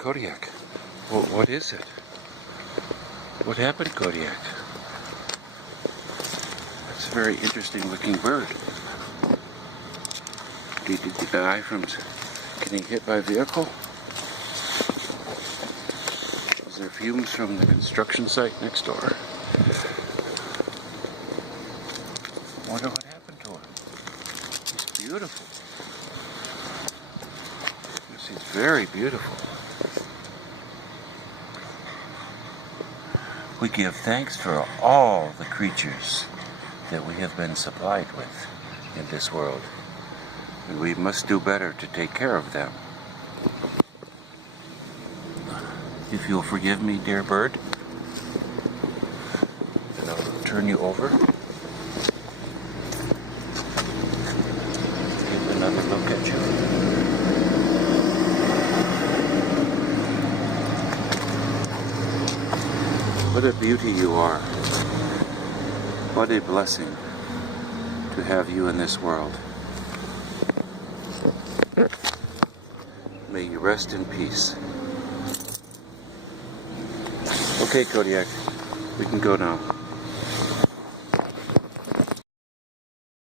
Kodiak, what is it? What happened, Kodiak? It's a very interesting looking bird. Did he die from getting hit by a vehicle? Was there fumes from the construction site next door? I wonder what happened to him. He's beautiful. Yes, he's very beautiful. We give thanks for all the creatures that we have been supplied with in this world. And we must do better to take care of them. If you'll forgive me, dear bird, then I'll turn you over. Give another look at you. What a beauty you are. What a blessing to have you in this world. May you rest in peace. Okay, Kodiak, we can go now.